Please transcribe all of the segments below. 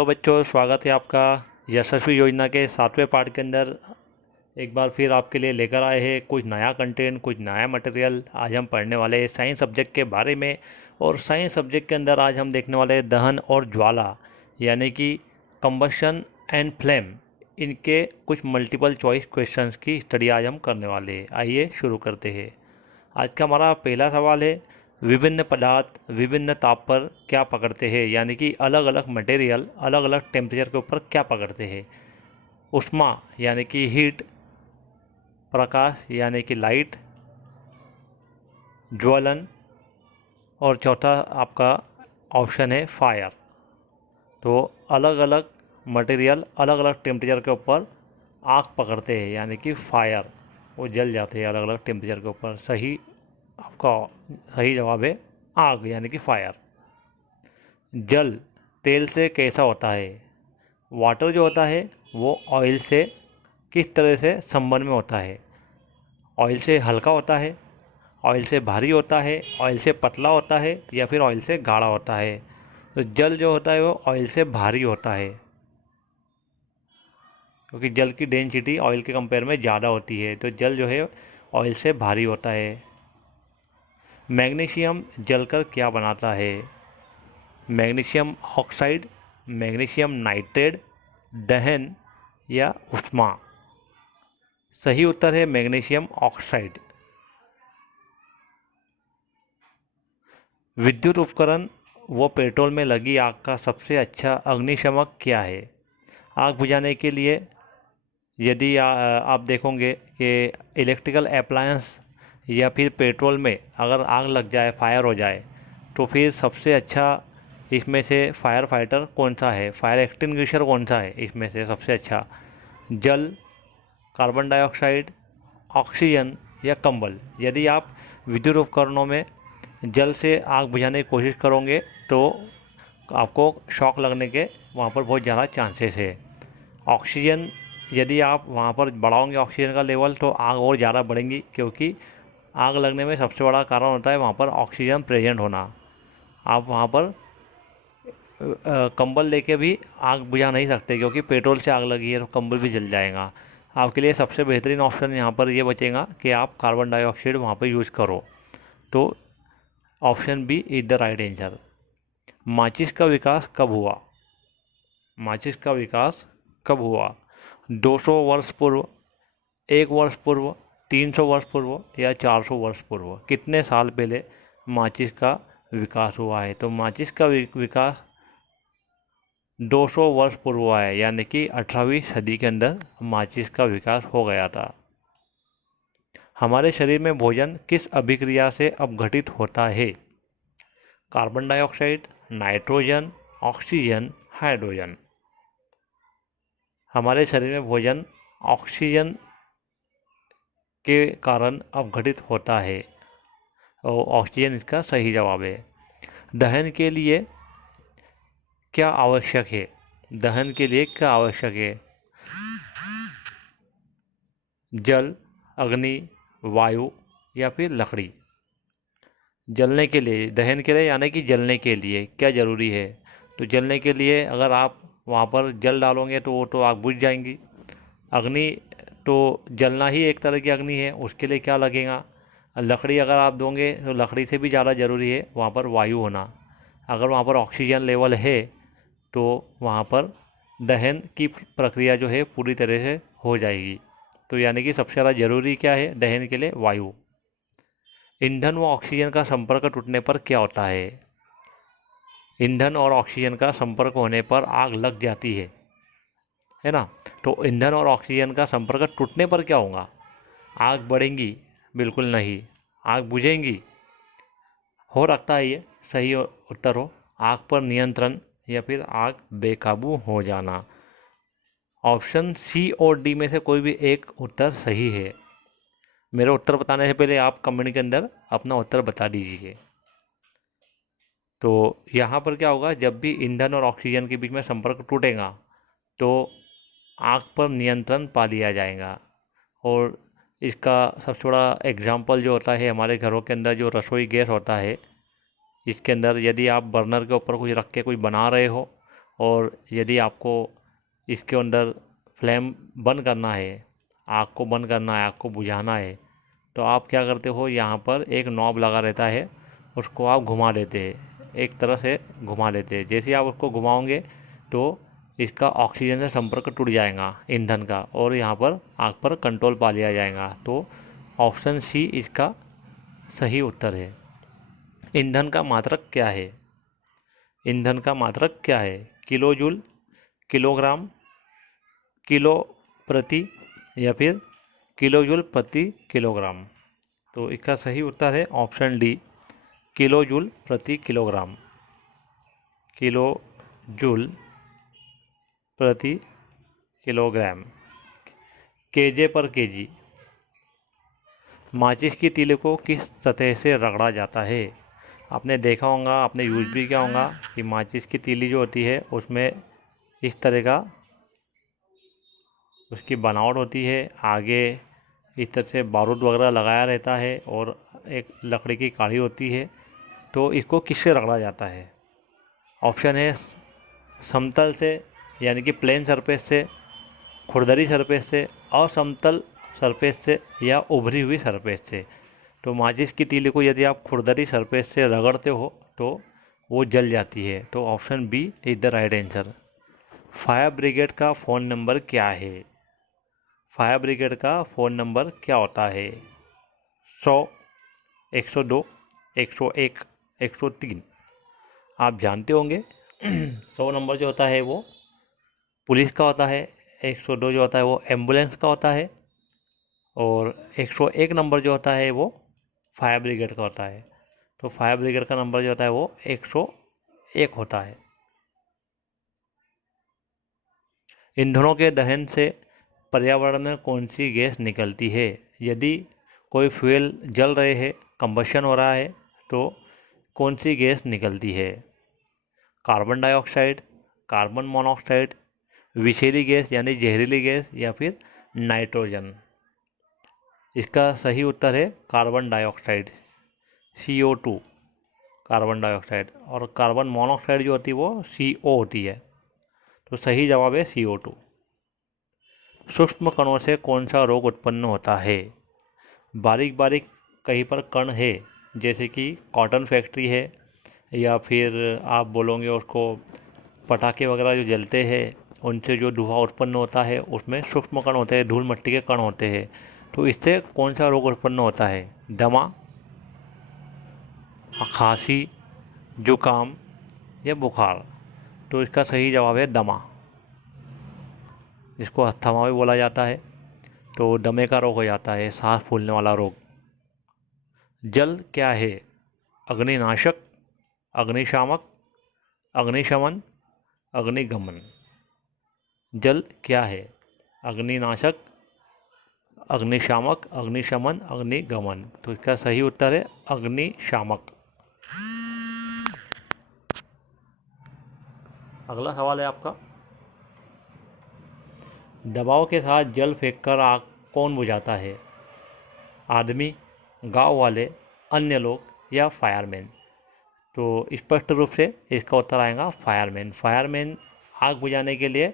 तो बच्चों, स्वागत है आपका यशस्वी योजना के 7वें पार्ट के अंदर। एक बार फिर आपके लिए लेकर आए हैं कुछ नया कंटेंट, कुछ नया मटेरियल। आज हम पढ़ने वाले हैं साइंस सब्जेक्ट के बारे में। और साइंस सब्जेक्ट के अंदर आज हम देखने वाले हैं दहन और ज्वाला, यानी कि कंबशन एंड फ्लेम। इनके कुछ मल्टीपल चॉइस क्वेश्चंस की स्टडी आज हम करने वाले हैं। आइए शुरू करते हैं। आज का हमारा पहला सवाल है, विभिन्न पदार्थ विभिन्न ताप पर क्या पकड़ते हैं, यानी कि अलग अलग मटेरियल अलग अलग टेम्परेचर के ऊपर क्या पकड़ते हैं। उष्मा यानी कि हीट, प्रकाश यानी कि लाइट, ज्वलन, और चौथा आपका ऑप्शन है फायर। तो अलग अलग मटेरियल अलग अलग टेम्परेचर के ऊपर आग पकड़ते हैं, यानी कि फायर, वो जल जाते हैं अलग अलग टेम्परेचर के ऊपर। आपका सही जवाब है आग, यानी कि फायर। जल तेल से कैसा होता है? वाटर जो होता है वो ऑयल से किस तरह से संबंध में होता है? ऑयल से हल्का होता है, ऑयल से भारी होता है, ऑयल से पतला होता है, या फिर ऑयल से गाढ़ा होता है? तो जल जो होता है वो ऑयल से भारी होता है, क्योंकि जल की डेंसिटी ऑयल के कंपेयर में ज़्यादा होती है। तो जल जो है ऑयल से भारी होता है। मैग्नीशियम जलकर क्या बनाता है? मैग्नीशियम ऑक्साइड, मैग्नीशियम नाइट्रेट, दहन या उष्मा? सही उत्तर है मैग्नीशियम ऑक्साइड। विद्युत उपकरण व पेट्रोल में लगी आग का सबसे अच्छा अग्निशमक क्या है? आग बुझाने के लिए यदि आप देखोगे कि इलेक्ट्रिकल अप्लायंस या फिर पेट्रोल में अगर आग लग जाए, फायर हो जाए, तो फिर सबसे अच्छा इसमें से फायर फाइटर कौन सा है, फायर एक्सटिंग्विशर कौन सा है इसमें से सबसे अच्छा? जल, कार्बन डाइऑक्साइड, ऑक्सीजन या कंबल? यदि आप विद्युत उपकरणों में जल से आग बुझाने की कोशिश करोगे तो आपको शॉक लगने के वहाँ पर बहुत ज़्यादा चांसेस है। ऑक्सीजन, यदि आप वहाँ पर बढ़ाओगे ऑक्सीजन का लेवल तो आग और ज़्यादा बढ़ेंगी, क्योंकि आग लगने में सबसे बड़ा कारण होता है वहाँ पर ऑक्सीजन प्रेजेंट होना। आप वहाँ पर कंबल लेके भी आग बुझा नहीं सकते, क्योंकि पेट्रोल से आग लगी है तो कंबल भी जल जाएगा। आपके लिए सबसे बेहतरीन ऑप्शन यहाँ पर ये बचेगा कि आप कार्बन डाइऑक्साइड वहाँ पर यूज़ करो। तो option B is the right answer. माचिस का विकास कब हुआ? माचिस का विकास कब हुआ? 200 वर्ष पूर्व, 1 वर्ष पूर्व, 300 वर्ष पूर्व या 400 वर्ष पूर्व? कितने साल पहले माचिस का विकास हुआ है? तो माचिस का विकास 200 वर्ष पूर्व हुआ है, यानी कि 18वीं सदी के अंदर माचिस का विकास हो गया था। हमारे शरीर में भोजन किस अभिक्रिया से अपघटित होता है? Carbon dioxide, nitrogen, oxygen, hydrogen? हमारे शरीर में भोजन ऑक्सीजन के कारण अपघटित होता है, और ऑक्सीजन इसका सही जवाब है। दहन के लिए क्या आवश्यक है? दहन के लिए क्या आवश्यक है? जल, अग्नि, वायु या फिर लकड़ी? जलने के लिए, दहन के लिए यानी कि जलने के लिए क्या ज़रूरी है? तो जलने के लिए अगर आप वहाँ पर जल डालोगे तो वो तो आग बुझ जाएंगी। अग्नि तो जलना ही एक तरह की अग्नि है, उसके लिए क्या लगेगा? लकड़ी अगर आप दोगे तो लकड़ी से भी ज़्यादा ज़रूरी है वहाँ पर वायु होना। अगर वहाँ पर ऑक्सीजन लेवल है तो वहाँ पर दहन की प्रक्रिया जो है पूरी तरह से हो जाएगी। तो यानी कि सबसे ज़्यादा ज़रूरी क्या है दहन के लिए? वायु। ईंधन व ऑक्सीजन का संपर्क टूटने पर क्या होता है? ईंधन और ऑक्सीजन का संपर्क होने पर आग लग जाती है ना? तो ईंधन और ऑक्सीजन का संपर्क टूटने पर क्या होगा? आग बढ़ेंगी? बिल्कुल नहीं। आग बुझेंगी? हो सकता है ये सही उत्तर हो। आग पर नियंत्रण या फिर आग बेकाबू हो जाना। ऑप्शन सी और डी में से कोई भी एक उत्तर सही है। मेरे उत्तर बताने से पहले आप कमेंट के अंदर अपना उत्तर बता दीजिए। तो यहाँ पर क्या होगा, जब भी ईंधन और ऑक्सीजन के बीच में संपर्क टूटेगा तो आग पर नियंत्रण पा लिया जाएगा। और इसका सबसे बड़ा एग्जाम्पल जो होता है हमारे घरों के अंदर जो रसोई गैस होता है, इसके अंदर यदि आप बर्नर के ऊपर कुछ रख के कुछ बना रहे हो और यदि आपको इसके अंदर फ्लेम बंद करना है, आग को बंद करना है, आग को बुझाना है, तो आप क्या करते हो, यहाँ पर एक नॉब लगा रहता है, उसको आप घुमा देते हैं, एक तरह से घुमा देते हैं। जैसे ही आप उसको घुमाओगे तो इसका ऑक्सीजन से संपर्क टूट जाएगा ईंधन का, और यहाँ पर आग पर कंट्रोल पा लिया जाएगा। तो ऑप्शन सी इसका सही उत्तर है। ईंधन का मात्रक क्या है? ईंधन का मात्रक क्या है? किलो जूल, किलोग्राम, किलो प्रति, या फिर किलो जूल प्रति किलोग्राम। तो इसका सही उत्तर है ऑप्शन डी, किलो जूल प्रति किलोग्राम। किलो जूल प्रति किलोग्राम। केजे पर केजी। माचिस की तीली को किस सतह से रगड़ा जाता है? आपने देखा होगा, आपने यूज भी किया होगा कि माचिस की तीली जो होती है उसमें इस तरह का उसकी बनावट होती है, आगे इस तरह से बारूद वगैरह लगाया रहता है और एक लकड़ी की काढ़ी होती है। तो इसको किससे रगड़ा जाता है? ऑप्शन है समतल से, यानी कि प्लेन सरफेस से, खुरदरी सरफेस से, असमतल सरफेस से, या उभरी हुई सरफेस से। तो माचिस की तीली को यदि आप खुरदरी सरफेस से रगड़ते हो तो वो जल जाती है। तो option B is the right answer. Fire brigade का फ़ोन नंबर क्या है? फायर ब्रिगेड का फ़ोन नंबर क्या होता है? 100, 102, 101, 103। आप जानते होंगे 100 नंबर जो होता है वो पुलिस का होता है, 102 जो होता है वो एम्बुलेंस का होता है, और 101 नंबर जो होता है वो फायर ब्रिगेड का होता है। तो फायर ब्रिगेड का नंबर जो होता है वो 101 होता है। ईंधनों के दहन से पर्यावरण में कौन सी गैस निकलती है? यदि कोई फ्यूल जल रहे है, कंबशन हो रहा है, तो कौन सी गैस निकलती है? कार्बन डाइऑक्साइड, कार्बन मोनोऑक्साइड, विषैली गैस यानी जहरीली गैस, या फिर नाइट्रोजन। इसका सही उत्तर है carbon dioxide, CO2, carbon dioxide. और कार्बन मोनोऑक्साइड जो होती है वो CO होती है। तो सही जवाब है CO2। सूक्ष्म कणों से कौन सा रोग उत्पन्न होता है? बारीक बारीक कहीं पर कण है, जैसे कि कॉटन फैक्ट्री है, या फिर आप बोलोगे उसको पटाखे वगैरह जो जलते हैं उनसे जो धुआं उत्पन्न होता है उसमें सूक्ष्म कण होते हैं, धूल मिट्टी के कण होते हैं। तो इससे कौन सा रोग उत्पन्न होता है? दमा, खांसी, जुकाम, या बुखार। तो इसका सही जवाब है दमा, जिसको अस्थमा भी बोला जाता है। तो दमे का रोग हो जाता है, सांस फूलने वाला रोग। जल क्या है? अग्निनाशक, अग्निशामक, अग्निशमन, अग्निगमन। जल क्या है? अग्निनाशक, अग्निशामक, अग्निशमन, अग्निगमन। तो इसका सही उत्तर है अग्निशामक। अगला सवाल है आपका, दबाव के साथ जल फेंककर आग कौन बुझाता है? आदमी, गांव वाले, अन्य लोग, या फायरमैन। तो स्पष्ट रूप से इसका उत्तर आएगा फायरमैन। फायरमैन आग बुझाने के लिए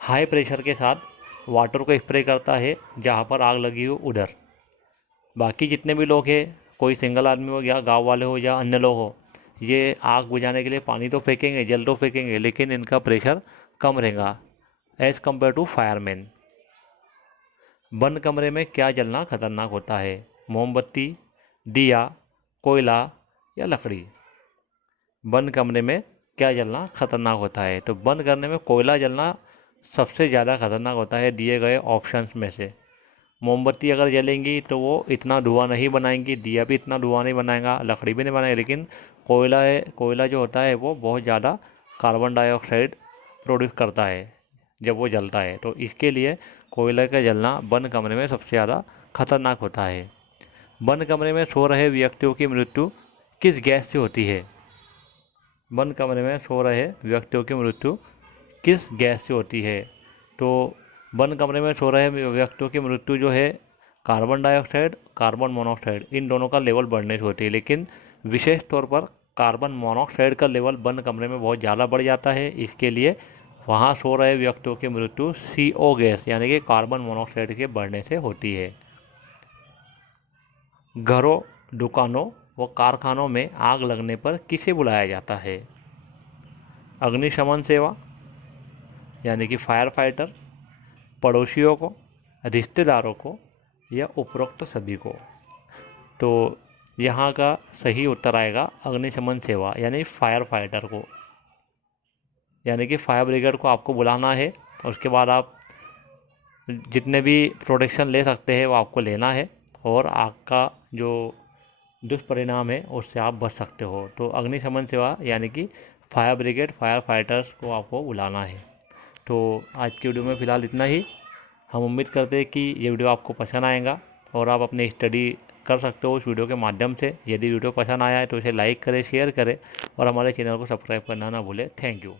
हाई प्रेशर के साथ वाटर को स्प्रे करता है जहाँ पर आग लगी हो उधर। बाकी जितने भी लोग हैं, कोई सिंगल आदमी हो या गांव वाले हो या अन्य लोग हो, ये आग बुझाने के लिए पानी तो फेंकेंगे, जल तो फेंकेंगे, लेकिन इनका प्रेशर कम रहेगा एज़ कम्पेयर टू फायरमैन। बंद कमरे में क्या जलना खतरनाक होता है? मोमबत्ती, दिया, कोयला, या लकड़ी। बंद कमरे में क्या जलना खतरनाक होता है? तो बंद करने में कोयला जलना सबसे ज़्यादा खतरनाक होता है दिए गए ऑप्शंस में से। मोमबत्ती अगर जलेंगी तो वो इतना धुआं नहीं बनाएंगी, दिया भी इतना धुआं नहीं बनाएगा, लकड़ी भी नहीं बनाएगी, लेकिन कोयला जो होता है वो बहुत ज़्यादा कार्बन डाइऑक्साइड प्रोड्यूस करता है जब वो जलता है। तो इसके लिए कोयला का जलना बंद कमरे में सबसे ज़्यादा खतरनाक होता है। बंद कमरे में सो रहे व्यक्तियों की मृत्यु किस गैस से होती है? बंद कमरे में सो रहे व्यक्तियों की मृत्यु किस गैस से होती है? तो बंद कमरे में सो रहे व्यक्तियों की मृत्यु जो है कार्बन डाइऑक्साइड, कार्बन मोनोऑक्साइड, इन दोनों का लेवल बढ़ने से होती है, लेकिन विशेष तौर पर कार्बन मोनोऑक्साइड का लेवल बंद कमरे में बहुत ज़्यादा बढ़ जाता है। इसके लिए वहाँ सो रहे व्यक्तियों की मृत्यु CO गैस यानी कि कार्बन मोनोऑक्साइड के बढ़ने से होती है। घरों, दुकानों व कारखानों में आग लगने पर किसे बुलाया जाता है? अग्निशमन सेवा यानी कि फायर फाइटर, पड़ोसियों को, रिश्तेदारों को या उपरोक्त सभी को। तो यहाँ का सही उत्तर आएगा अग्निशमन सेवा यानी फायर फाइटर को, यानी कि फायर ब्रिगेड को आपको बुलाना है। उसके बाद आप जितने भी प्रोटेक्शन ले सकते हैं वो आपको लेना है और आग का जो दुष्परिणाम है उससे आप बच सकते हो। तो अग्निशमन सेवा यानी कि फायर ब्रिगेड, फायर फाइटर्स को आपको बुलाना है। तो आज की वीडियो में फ़िलहाल इतना ही। हम उम्मीद करते हैं कि ये वीडियो आपको पसंद आएगा और आप अपनी स्टडी कर सकते हो उस वीडियो के माध्यम से। यदि वीडियो पसंद आया है तो इसे लाइक करें, शेयर करें और हमारे चैनल को सब्सक्राइब करना ना भूलें। Thank you.